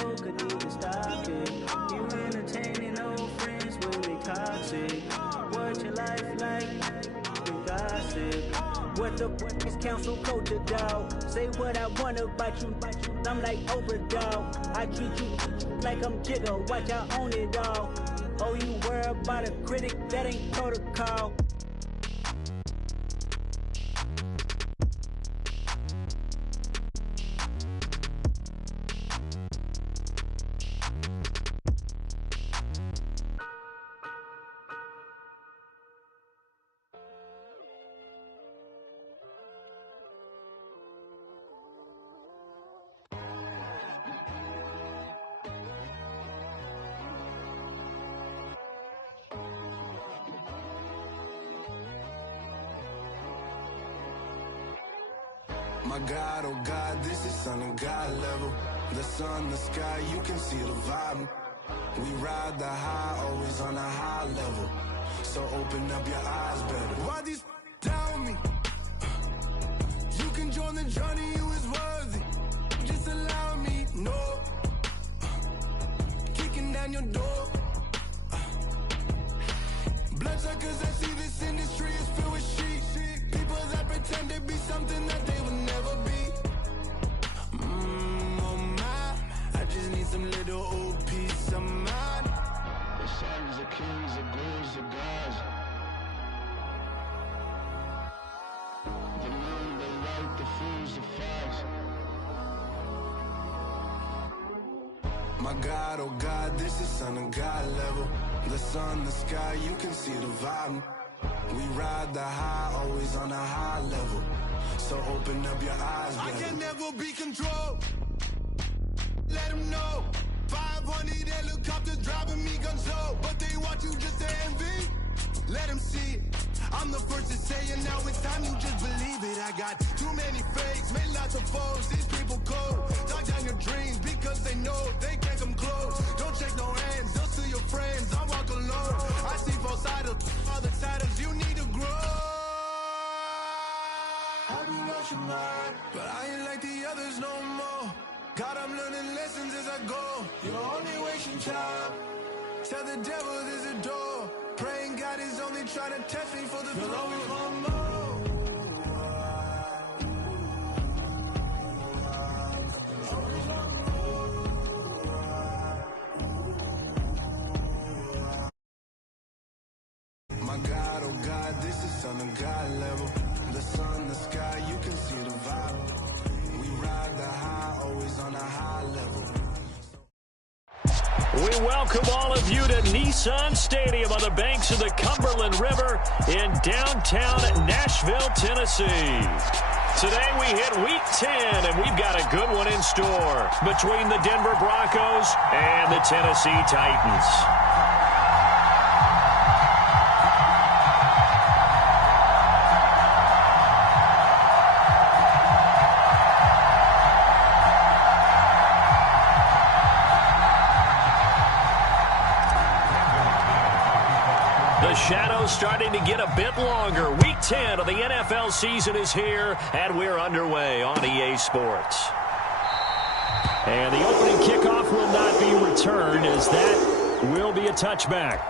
control could even stop it. You entertaining old friends when they toxic. What your life like? You gossip. What the fuck is council culture, dog? Say what I want about you, I'm like overdog. I treat you like I'm Jigga, watch I own it all. Oh, you worry about a critic, that ain't protocol. My God, oh God, this is Son of God level. The sun, the sky, you can see the vibe. We ride the high, always on a high level. So open up your eyes better. Why these tell me? You can join the journey, you is worthy. Just allow me, no. Kicking down your door. Bloodsuckers, I see this industry is filled with sheep. People that pretend to be something that they will never be. Oh my, I just need some little old peace of mind. The sons of kings, the ghouls, the gods. The moon, the light, the fools, the facts. My God, oh God, this is Son of God level. The sun, the sky, you can see the vibe. We ride the high, always on a high level. So open up your eyes, baby. I can never be controlled. Let them know. 500 helicopters driving me gonzo. But they want you just to envy. Let them see it. I'm the first to say it, now it's time you just believe it. I got too many fakes, made lots of foes. These people cold. Talk down your dreams because they know they can't come close. Don't shake no hands, they'll see your friends. I walk alone. I see both sides, other siders, you need to grow. I've been watching mine, but I ain't like the others no more. God, I'm learning lessons as I go. You're only wasting time. Tell the devil there's a door. Praying God is only trying to test me for the throne. You'll always want more. My God, oh God, this is Son of God level. The sun, the sky, you can see the vibe. We ride the high, always on a high level. We welcome all of you to Nissan Stadium on the banks of the Cumberland River in downtown Nashville, Tennessee. Today we hit Week 10, and we've got a good one in store between the Denver Broncos and the Tennessee Titans. The shadow's starting to get a bit longer. Week 10 of the NFL season is here, and we're underway on EA Sports. And the opening kickoff will not be returned, as that will be a touchback.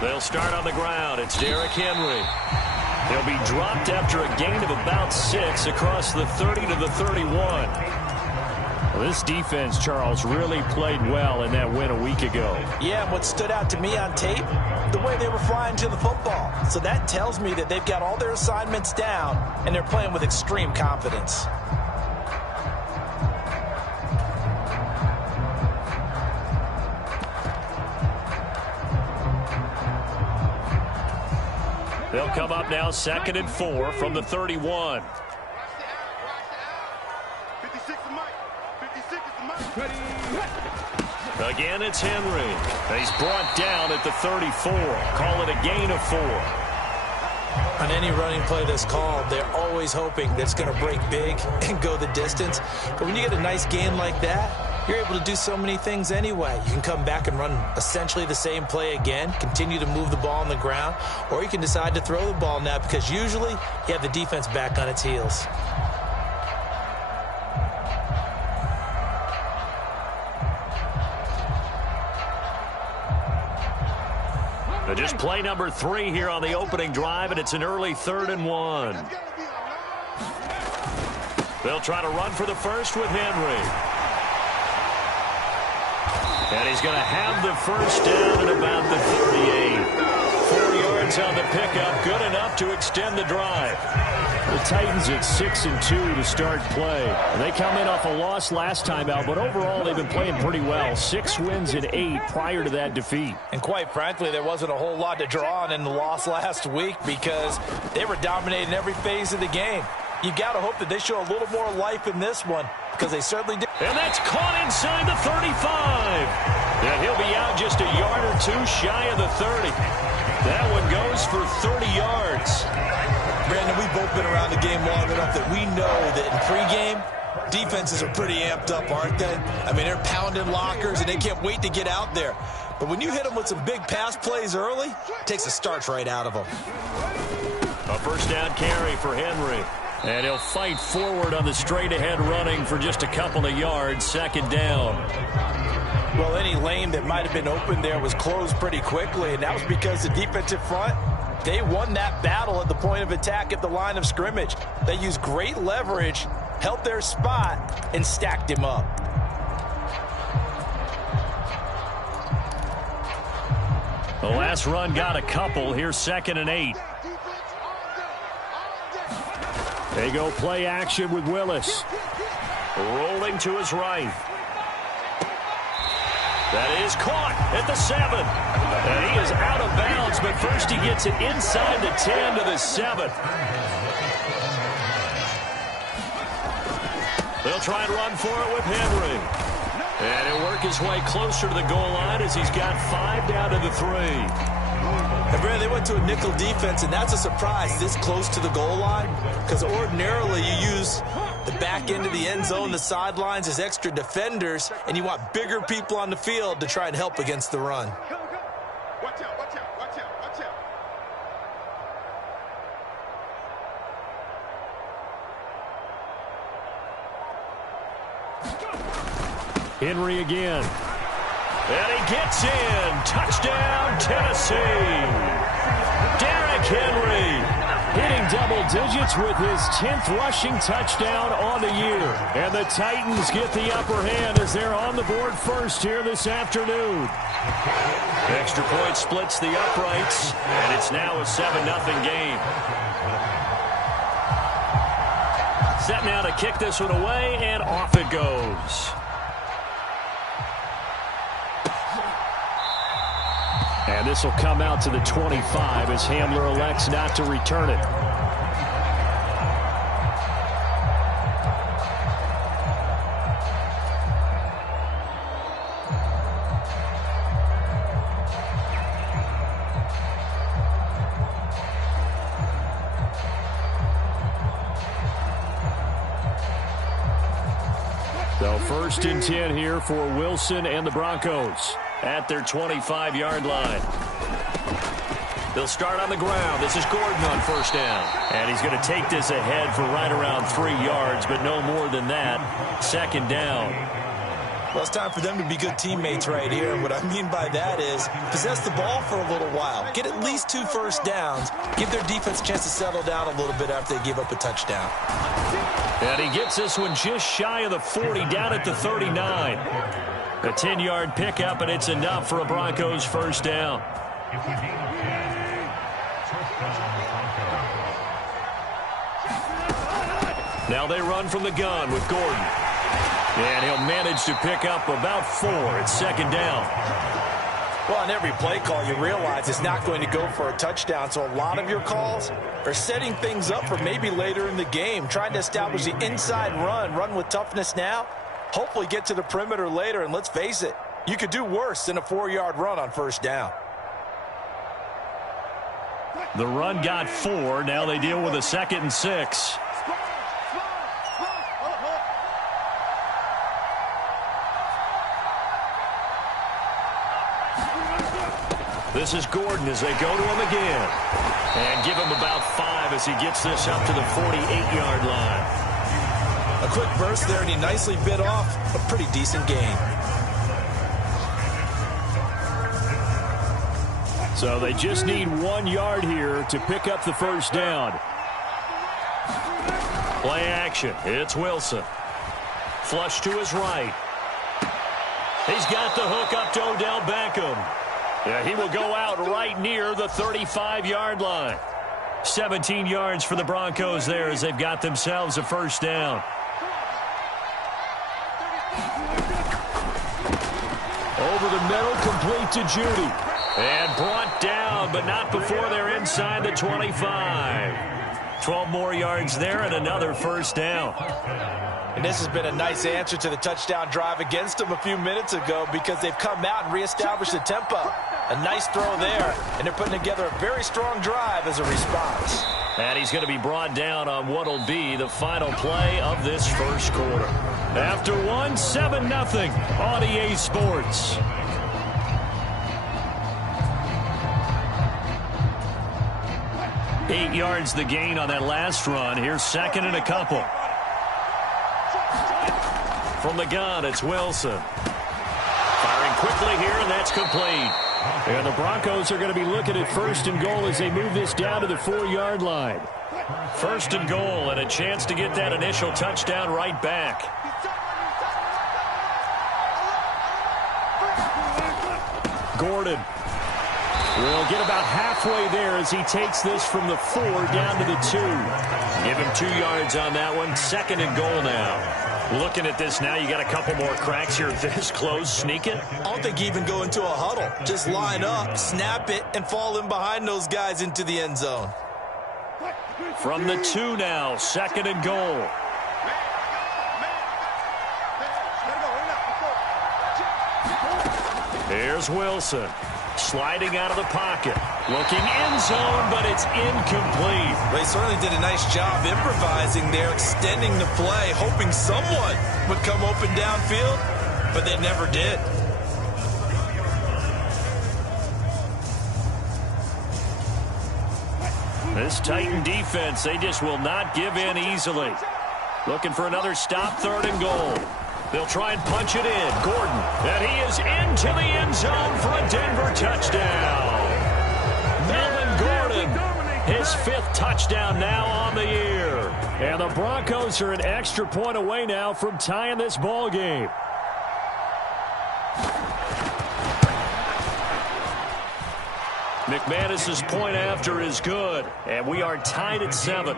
They'll start on the ground. It's Derrick Henry. He'll be dropped after a gain of about 6 across the 30 to the 31. Well, this defense, Charles, really played well in that win a week ago. Yeah, and what stood out to me on tape, the way they were flying to the football. So that tells me that they've got all their assignments down, and they're playing with extreme confidence. They'll come up now 2nd and 4 from the 31. Again, it's Henry. He's brought down at the 34. Call it a gain of 4. On any running play that's called, they're always hoping that it's going to break big and go the distance. But when you get a nice gain like that, you're able to do so many things anyway. You can come back and run essentially the same play again, continue to move the ball on the ground, or you can decide to throw the ball now because usually you have the defense back on its heels. Just play number 3 here on the opening drive, and it's an early 3rd and 1. They'll try to run for the first with Henry. And he's going to have the first down at about the 38. 4 yards on the pickup, good enough to extend the drive. The Titans at 6-2 to start play. They come in off a loss last time out, but overall they've been playing pretty well. 6 wins in 8 prior to that defeat. And quite frankly, there wasn't a whole lot to draw on in the loss last week because they were dominating every phase of the game. You got to hope that they show a little more life in this one because they certainly did. And that's caught inside the 35. And he'll be out just a yard or 2 shy of the 30. That one goes for 30 yards. Brandon, we've both been around the game long enough that we know that in pregame, defenses are pretty amped up, aren't they? I mean, they're pounding lockers, and they can't wait to get out there. But when you hit them with some big pass plays early, it takes the starch right out of them. A first down carry for Henry. And he'll fight forward on the straight-ahead running for just a couple of yards. 2nd down. Well, any lane that might have been open there was closed pretty quickly, and that was because the defensive front, they won that battle at the point of attack at the line of scrimmage. They used great leverage, held their spot, and stacked him up. The last run got a couple. Here's 2nd and 8. They go play action with Willis. Rolling to his right. That is caught at the 7. And he is out of bounds, but first he gets it inside the 10 to the 7. They'll try and run for it with Henry. And he'll work his way closer to the goal line as he's got 5 down to the 3. And Brandon, they went to a nickel defense, and that's a surprise this close to the goal line because ordinarily you use the back end of the end zone, the sidelines as extra defenders, and you want bigger people on the field to try and help against the run. Watch out, watch out, watch out, watch out. Henry again. And he gets in. Touchdown, Tennessee. Derrick Henry hitting double digits with his 10th rushing touchdown on the year. And the Titans get the upper hand as they're on the board first here this afternoon. Extra point splits the uprights, and it's now a 7-0 game. Set now to kick this one away, and off it goes. And this will come out to the 25 as Hamler elects not to return it. So 1st and 10 here for Wilson and the Broncos at their 25-yard line. They'll start on the ground. This is Gordon on first down. And he's going to take this ahead for right around 3 yards, but no more than that. 2nd down. Well, it's time for them to be good teammates right here. And what I mean by that is possess the ball for a little while. Get at least 2 first downs. Give their defense a chance to settle down a little bit after they give up a touchdown. And he gets this one just shy of the 40, down at the 39. A 10-yard pickup, and it's enough for a Broncos first down. Now they run from the gun with Gordon. And he'll manage to pick up about 4 at 2nd down. Well, on every play call, you realize it's not going to go for a touchdown, so a lot of your calls are setting things up for maybe later in the game, trying to establish the inside run with toughness now, hopefully get to the perimeter later, and let's face it, you could do worse than a 4-yard run on first down. The run got 4. Now they deal with a 2nd and 6. This is Gordon as they go to him again. And give him about 5 as he gets this up to the 48-yard line. A quick burst there, and he nicely bit off a pretty decent gain. So they just need 1 yard here to pick up the first down. Play action. It's Wilson. Flush to his right. He's got the hook up to Odell Beckham. Yeah, he will go out right near the 35-yard line. 17 yards for the Broncos there as they've got themselves a first down. Over the middle, complete to Judy. And brought down, but not before they're inside the 25. 12 more yards there and another first down. And this has been a nice answer to the touchdown drive against them a few minutes ago because they've come out and reestablished the tempo. A nice throw there, and they're putting together a very strong drive as a response. And he's going to be brought down on what will be the final play of this first quarter. After 7-0 on EA Sports. Eight yards the gain on that last run. Here's 2nd and a couple. From the gun, it's Wilson. Firing quickly here, and that's complete. And the Broncos are going to be looking at 1st and goal as they move this down to the 4-yard line. 1st and goal, and a chance to get that initial touchdown right back. Gordon will get about halfway there as he takes this from the 4 down to the 2. Give him 2 yards on that one. 2nd and goal now. Looking at this now, you got a couple more cracks here this close. Sneak it. I don't think you even go into a huddle. Just line up, snap it, and fall in behind those guys into the end zone. From the 2 now, 2nd and goal. Here's Wilson. Sliding out of the pocket. Looking end zone, but it's incomplete. They certainly did a nice job improvising there, extending the play, hoping someone would come open downfield, but they never did. This Titan defense, they just will not give in easily. Looking for another stop, 3rd and goal. They'll try and punch it in. Gordon, and he is into the end zone for a Denver touchdown. Melvin Gordon, his 5th touchdown now on the year. And the Broncos are an extra point away now from tying this ball game. McManus's point after is good, and we are tied at 7.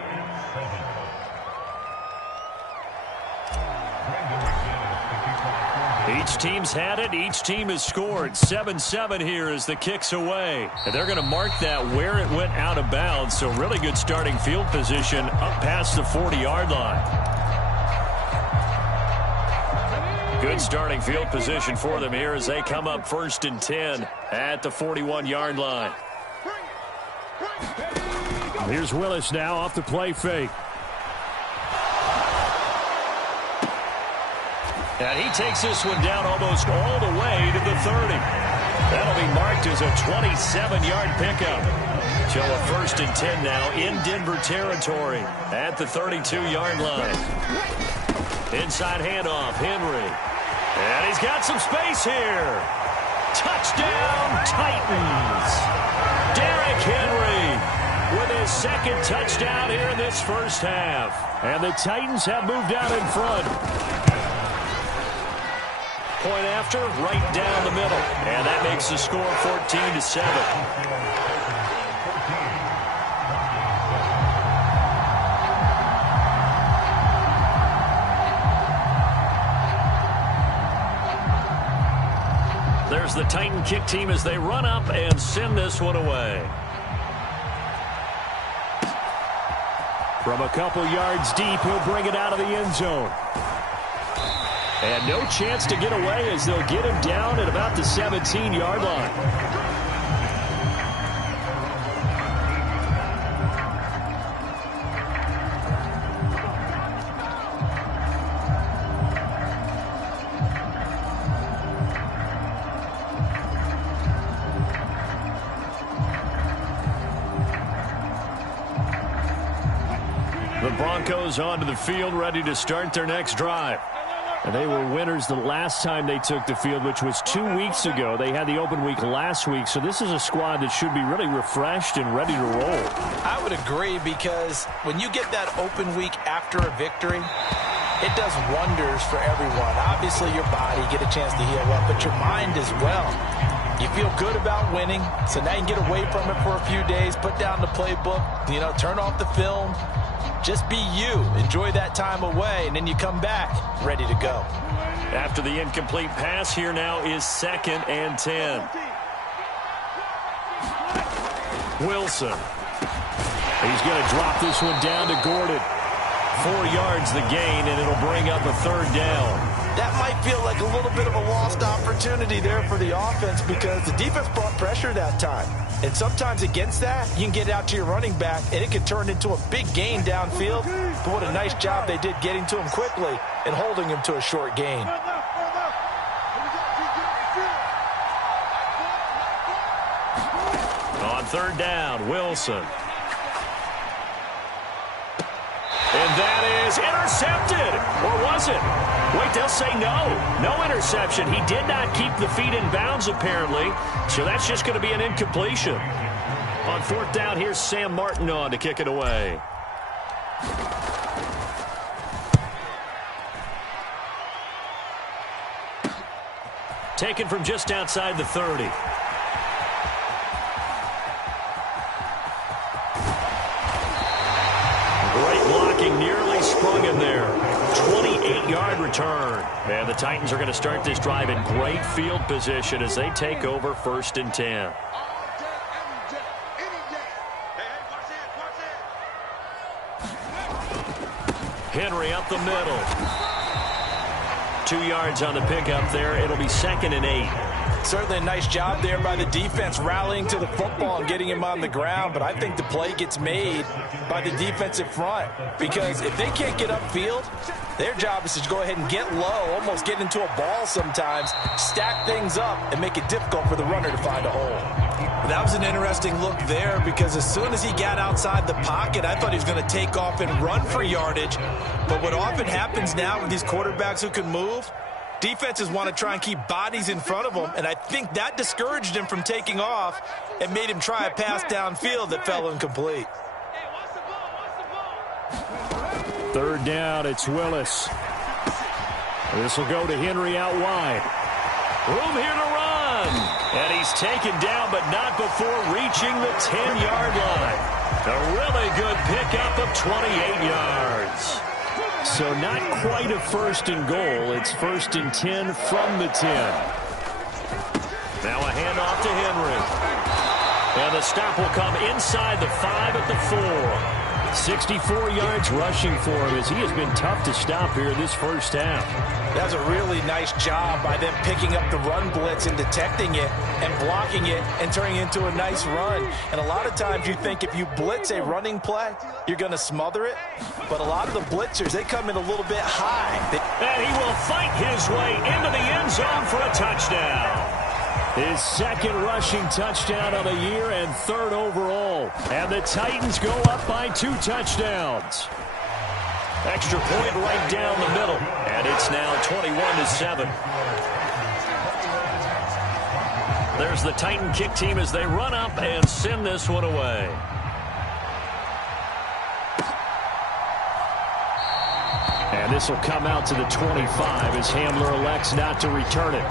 Each team's had it. Each team has scored. 7-7 here as the kick's away. And they're going to mark that where it went out of bounds. So really good starting field position up past the 40-yard line. Good starting field position for them here as they come up 1st and 10 at the 41-yard line. Here's Willis now off the play fake. And he takes this one down almost all the way to the 30. That'll be marked as a 27-yard pickup. So a 1st and 10 now in Denver territory at the 32-yard line. Inside handoff, Henry. And he's got some space here. Touchdown, Titans. Derrick Henry with his 2nd touchdown here in this first half. And the Titans have moved out in front. Point after, right down the middle. And that makes the score 14-7. There's Here's the Titan kick team as they run up and send this one away. From a couple yards deep, he'll bring it out of the end zone. And no chance to get away as they'll get him down at about the 17-yard line. The Broncos onto the field, ready to start their next drive. And they were winners the last time they took the field, which was 2 weeks ago. They had the open week last week, so this is a squad that should be really refreshed and ready to roll. I would agree, because when you get that open week after a victory, it does wonders for everyone. Obviously, your body get a chance to heal up, but your mind as well. You feel good about winning, so now you can get away from it for a few days, put down the playbook, turn off the film. Just be you. Enjoy that time away, and then you come back ready to go. After the incomplete pass, here now is 2nd and 10. Wilson. He's going to drop this one down to Gordon. 4 yards the gain, and it'll bring up a 3rd down. That might feel like a little bit of a lost opportunity there for the offense, because the defense brought pressure that time. And sometimes against that, you can get out to your running back, and it can turn into a big gain downfield. But what a nice job they did getting to him quickly and holding him to a short gain. On 3rd down, Wilson. And that is intercepted. Or was it? Wait, they'll say no. No interception. He did not keep the feet in bounds, apparently. So that's just going to be an incompletion. On 4th down, here's Sam Martin on to kick it away. Taken from just outside the 30. Great blocking, nearly sprung him there. 28-yard return. And the Titans are going to start this drive in great field position as they take over 1st and 10. Henry up the middle. 2 yards on the pickup there. It'll be 2nd and 8. Certainly a nice job there by the defense rallying to the football and getting him on the ground, but I think the play gets made by the defensive front, because if they can't get upfield, their job is to go ahead and get low, almost get into a ball sometimes, stack things up, and make it difficult for the runner to find a hole. That was an interesting look there, because as soon as he got outside the pocket, I thought he was going to take off and run for yardage. But what often happens now with these quarterbacks who can move, defenses want to try and keep bodies in front of them, and I think that discouraged him from taking off and made him try a pass downfield that fell incomplete. 3rd down, it's Willis. This will go to Henry out wide. Room here to run. And he's taken down, but not before reaching the 10-yard line. A really good pickup of 28 yards. So not quite a 1st and goal. It's 1st and 10 from the 10. Now a handoff to Henry. And the stop will come inside the 5 at the 4. 64 yards rushing for him, as he has been tough to stop here this first half. That was a really nice job by them picking up the run blitz and detecting it and blocking it and turning it into a nice run. And a lot of times you think if you blitz a running play, you're going to smother it. But a lot of the blitzers, they come in a little bit high. And he will fight his way into the end zone for a touchdown. His 2nd rushing touchdown of the year and 3rd overall. And the Titans go up by 2 touchdowns. Extra point right down the middle. And it's now 21-7. There's the Titan kick team as they run up and send this one away. And this will come out to the 25 as Hamler elects not to return it.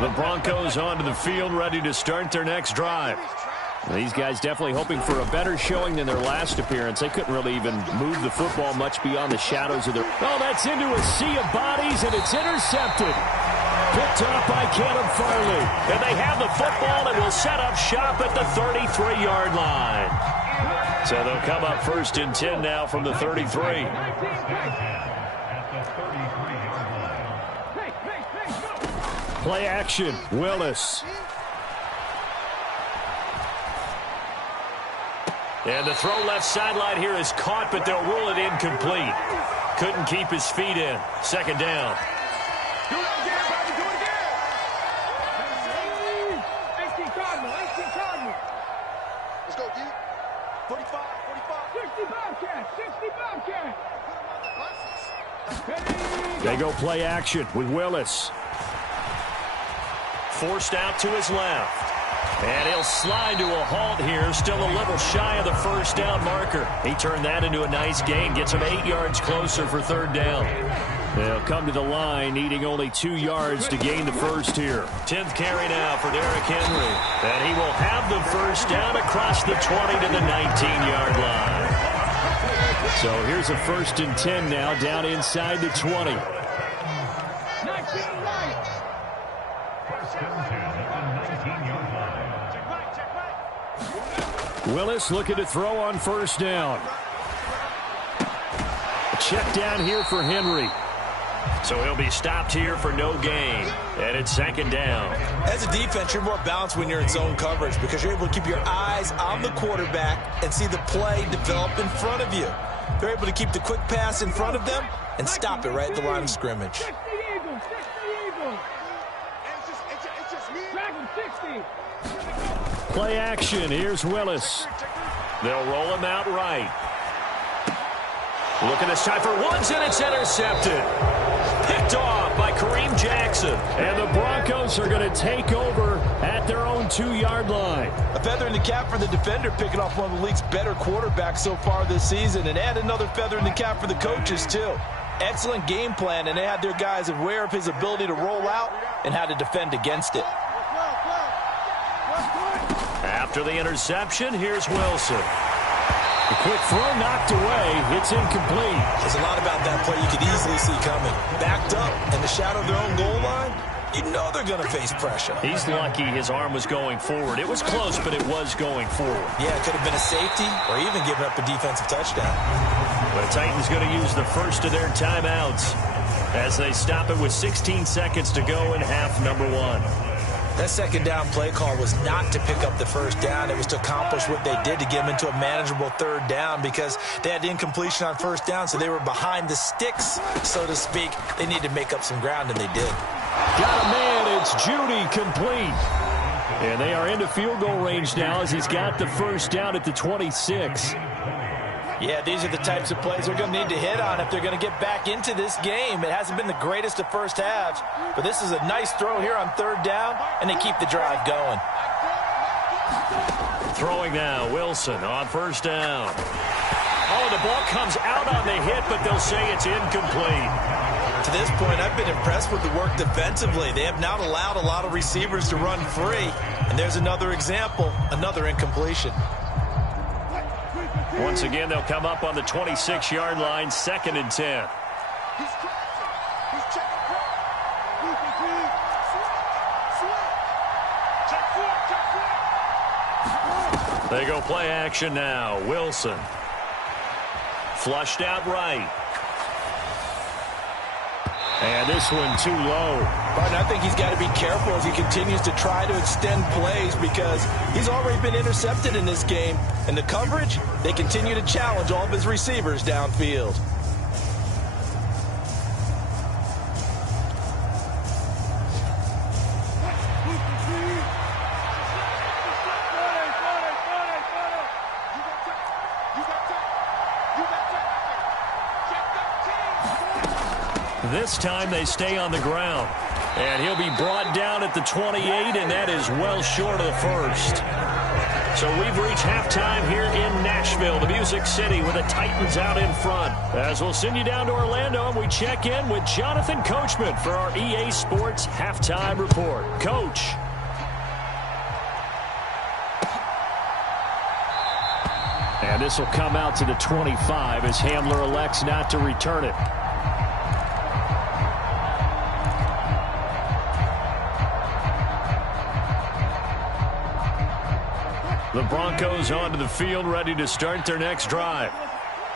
The Broncos onto the field, ready to start their next drive. These guys definitely hoping for a better showing than their last appearance. They couldn't really even move the football much beyond the shadows of their... Oh, that's into a sea of bodies, and it's intercepted. Picked off by Caleb Farley. And they have the football and will set up shop at the 33-yard line. So they'll come up 1st and 10 now from the 33. Play action, Willis. And the throw left sideline here is caught, but they'll rule it incomplete. Couldn't keep his feet in. 2nd down. Do it again, baby. Do it again. 18 Cardinal. Let's go, D. 45. 60 Bobcats. They go play action with Willis. Forced out to his left. And he'll slide to a halt here. Still a little shy of the 1st down marker. He turned that into a nice gain. Gets him 8 yards closer for 3rd down. They'll come to the line, needing only 2 yards to gain the 1st here. 10th carry now for Derrick Henry. And he will have the 1st down across the 20 to the 19-yard line. So here's a 1st and 10 now, down inside the 20. Willis looking to throw on 1st down. Check down here for Henry. So he'll be stopped here for no gain. And it's 2nd down. As a defense, you're more balanced when you're in zone coverage because you're able to keep your eyes on the quarterback and see the play develop in front of you. They're able to keep the quick pass in front of them and stop it right at the line of scrimmage. Play action. Here's Willis. They'll roll him out right. Looking this time for Woods, and it's intercepted. Picked off by Kareem Jackson. And the Broncos are going to take over at their own 2-yard line. A feather in the cap for the defender, picking off one of the league's better quarterbacks so far this season, and add another feather in the cap for the coaches, too. Excellent game plan, and they had their guys aware of his ability to roll out and how to defend against it. After the interception, here's Wilson. A quick throw knocked away. It's incomplete. There's a lot about that play you could easily see coming. Backed up in the shadow of their own goal line, you know they're going to face pressure. He's lucky his arm was going forward. It was close, but it was going forward. Yeah, it could have been a safety or even given up a defensive touchdown. The Titans going to use the first of their timeouts as they stop it with 16 seconds to go in half number 1. That 2nd down play call was not to pick up the 1st down. It was to accomplish what they did to get them into a manageable 3rd down because they had incompletion on 1st down, so they were behind the sticks, so to speak. They needed to make up some ground, and they did. Got a man. It's Judy complete. And they are into field goal range now as he's got the 1st down at the 26. Yeah, these are the types of plays they're going to need to hit on if they're going to get back into this game. It hasn't been the greatest of first halves, but this is a nice throw here on 3rd down, and they keep the drive going. Throwing now, Wilson on 1st down. Oh, the ball comes out on the hit, but they'll say it's incomplete. To this point, I've been impressed with the work defensively. They have not allowed a lot of receivers to run free, and there's another example, another incompletion. Once again, they'll come up on the 26-yard line, 2nd and 10. They go play action now. Wilson. Flushed out right. And this one too low. But I think he's got to be careful as he continues to try to extend plays because he's already been intercepted in this game. And the coverage, they continue to challenge all of his receivers downfield. This time they stay on the ground. And he'll be brought down at the 28, and that is well short of the 1st. So we've reached halftime here in Nashville, the Music City, with the Titans out in front. As we'll send you down to Orlando, and we check in with Jonathan Coachman for our EA Sports Halftime Report. Coach. And this will come out to the 25 as Hamler elects not to return it. The Broncos onto the field, ready to start their next drive.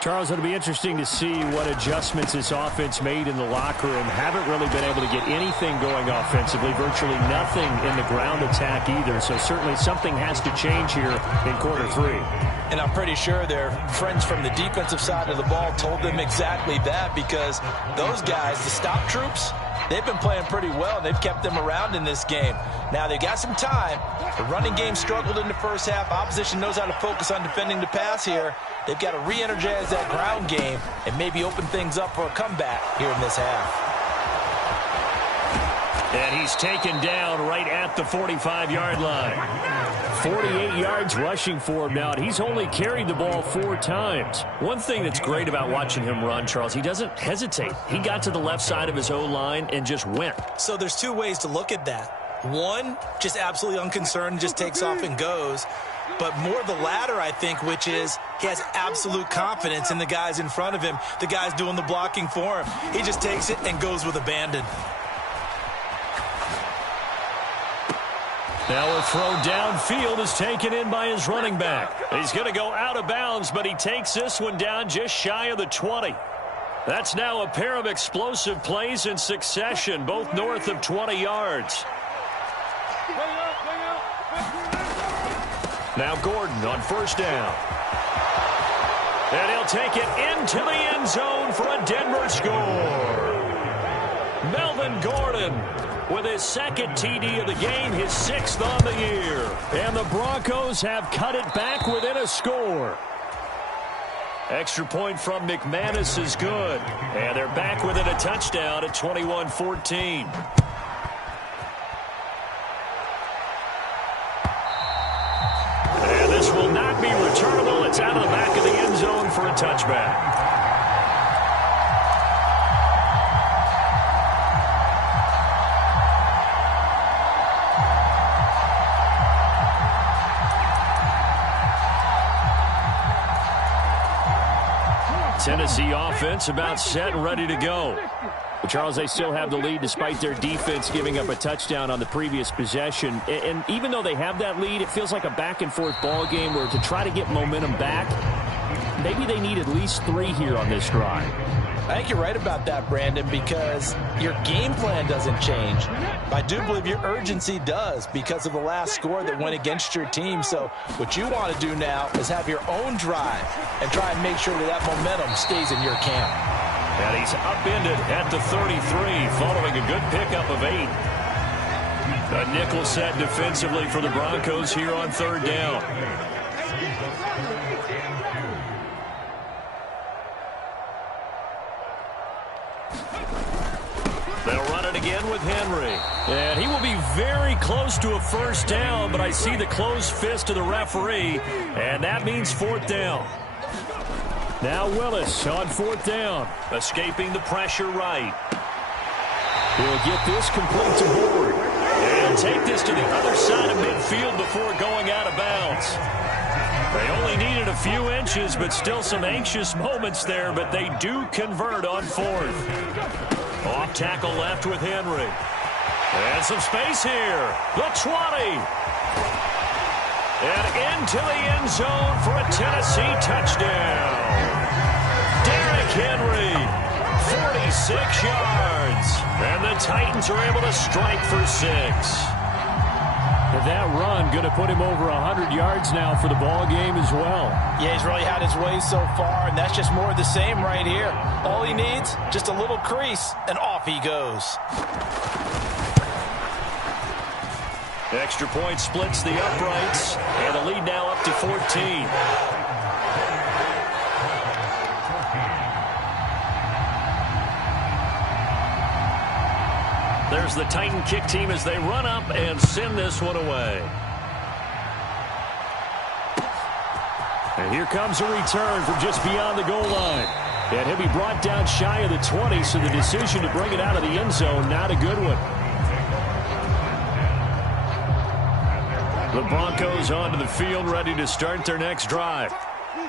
Charles, it'll be interesting to see what adjustments this offense made in the locker room. Haven't really been able to get anything going offensively, virtually nothing in the ground attack either. So certainly something has to change here in quarter 3. And I'm pretty sure their friends from the defensive side of the ball told them exactly that, because those guys, the stop troops, they've been playing pretty well. They've kept them around in this game. Now, they've got some time. The running game struggled in the first half. Opposition knows how to focus on defending the pass here. They've got to re-energize that ground game and maybe open things up for a comeback here in this half. And he's taken down right at the 45-yard line. 48 yards rushing for him now, and he's only carried the ball 4 times. One thing that's great about watching him run, Charles, he doesn't hesitate. He got to the left side of his O-line and just went. So there's 2 ways to look at that. One, just absolutely unconcerned, just takes off and goes. But more the latter, I think, which is he has absolute confidence in the guys in front of him, the guys doing the blocking for him. He just takes it and goes with abandon. Now a throw downfield is taken in by his running back. He's going to go out of bounds, but he takes this one down just shy of the 20. That's now a pair of explosive plays in succession, both north of 20 yards. Now Gordon on first down. And he'll take it into the end zone for a Denver score. Melvin Gordon with his second TD of the game, his 6th on the year. And the Broncos have cut it back within a score. Extra point from McManus is good. And they're back within a touchdown at 21-14. And this will not be returnable. It's out of the back of the end zone for a touchback. Tennessee offense about set and ready to go. But Charles, they still have the lead despite their defense giving up a touchdown on the previous possession. And even though they have that lead, it feels like a back-and-forth ball game where to try to get momentum back, maybe they need at least 3 here on this drive. I think you're right about that, Brandon, because your game plan doesn't change. I do believe your urgency does because of the last score that went against your team. So what you want to do now is have your own drive and try and make sure that momentum stays in your camp. And he's upended at the 33 following a good pickup of 8. A nickel set defensively for the Broncos here on 3rd down. They'll run it again with Henry. And he will be very close to a first down, but I see the closed fist of the referee, and that means 4th down. Now Willis on 4th down, escaping the pressure right. He'll get this complete to Board. And take this to the other side of midfield before going out of bounds. They only needed a few inches, but still some anxious moments there, but they do convert on 4th. Off tackle left with Henry. And some space here. The 20. And into the end zone for a Tennessee touchdown. Derrick Henry, 46 yards. And the Titans are able to strike for 6. That run going to put him over 100 yards now for the ball game as well. Yeah, he's really had his way so far, and that's just more of the same right here. All he needs, just a little crease, and off he goes. Extra point splits the uprights, and the lead now up to 14. There's the Titan kick team as they run up and send this one away. And here comes a return from just beyond the goal line. And he'll be brought down shy of the 20, so the decision to bring it out of the end zone, not a good one. The Broncos onto the field ready to start their next drive.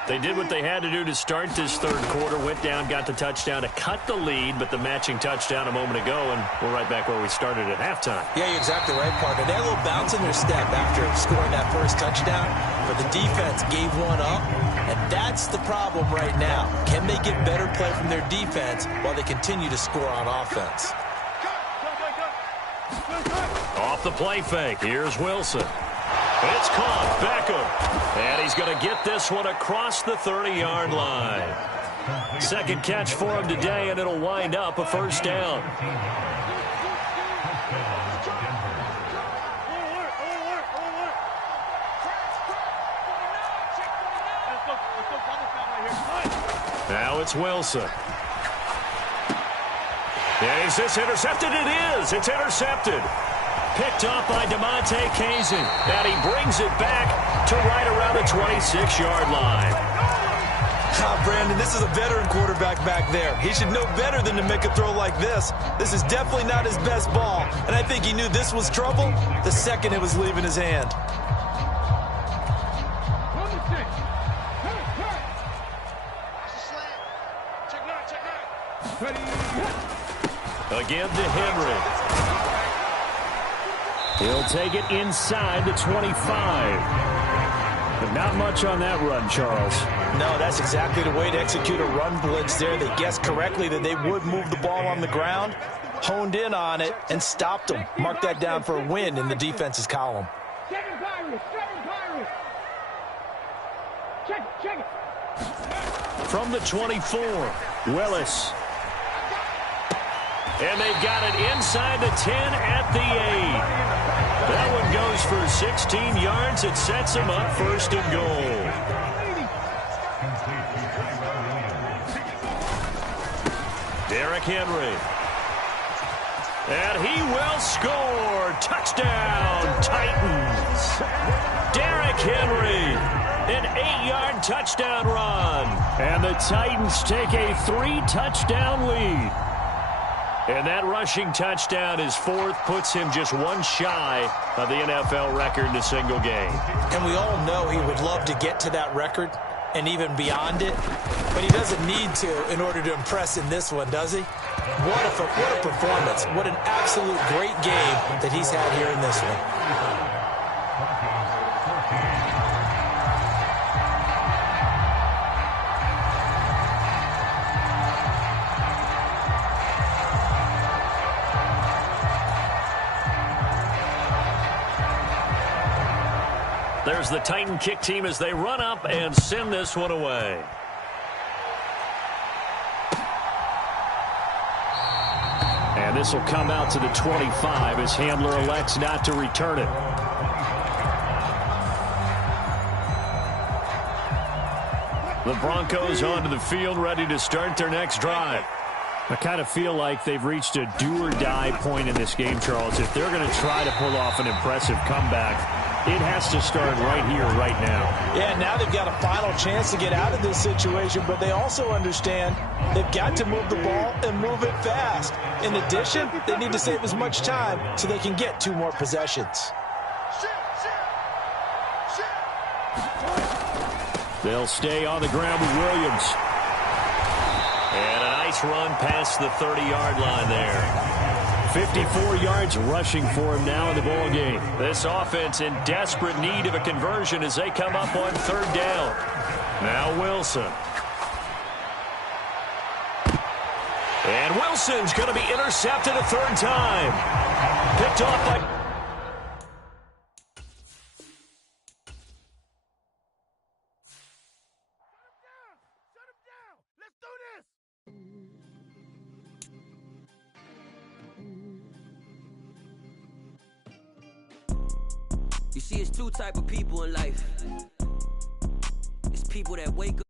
They did what they had to do to start this third quarter, went down, got the touchdown to cut the lead, but the matching touchdown a moment ago, and we're right back where we started at halftime. Yeah, you're exactly right, partner. They had a little bounce in their step after scoring that first touchdown, but the defense gave one up, and that's the problem right now. Can they get better play from their defense while they continue to score on offense? Off the play fake, here's Wilson. It's caught, Beckham. And he's going to get this one across the 30-yard line. Second catch for him today, and it'll wind up a first down. Now it's Wilson. Is this intercepted? It is. It's intercepted. Picked off by DeCamp, and he brings it back to right around the 26-yard line. Brandon, this is a veteran quarterback back there. He should know better than to make a throw like this. This is definitely not his best ball, and I think he knew this was trouble the second it was leaving his hand. Again to Henry. He'll take it inside the 25. But not much on that run, Charles. No, that's exactly the way to execute a run blitz there. They guessed correctly that they would move the ball on the ground, honed in on it, and stopped them. Mark that down for a win in the defense's column. Check it. From the 24, Willis. And they've got it inside the 10 at the 8. That one goes for 16 yards. It sets him up first and goal. Derrick Henry. And he will score. Touchdown, Titans. Derrick Henry. An 8-yard touchdown run. And the Titans take a 3-touchdown lead. And that rushing touchdown, his fourth, puts him just one shy of the NFL record in a single game. And we all know he would love to get to that record and even beyond it, but he doesn't need to in order to impress in this one, does he? What a performance. What an absolute great game that he's had here in this one. There's the Titan kick team as they run up and send this one away. And this will come out to the 25 as Handler elects not to return it. The Broncos onto the field, ready to start their next drive. I kind of feel like they've reached a do-or-die point in this game, Charles. If they're going to try to pull off an impressive comeback, it has to start right here, right now. Yeah, now they've got a final chance to get out of this situation, but they also understand they've got to move the ball and move it fast. In addition, they need to save as much time so they can get 2 more possessions. They'll stay on the ground with Williams. And a nice run past the 30-yard line there. 54 yards rushing for him now in the ball game. This offense in desperate need of a conversion as they come up on third down. Now Wilson. And Wilson's going to be intercepted a third time. Picked off by... You see, it's 2 types of people in life. It's people that wake up.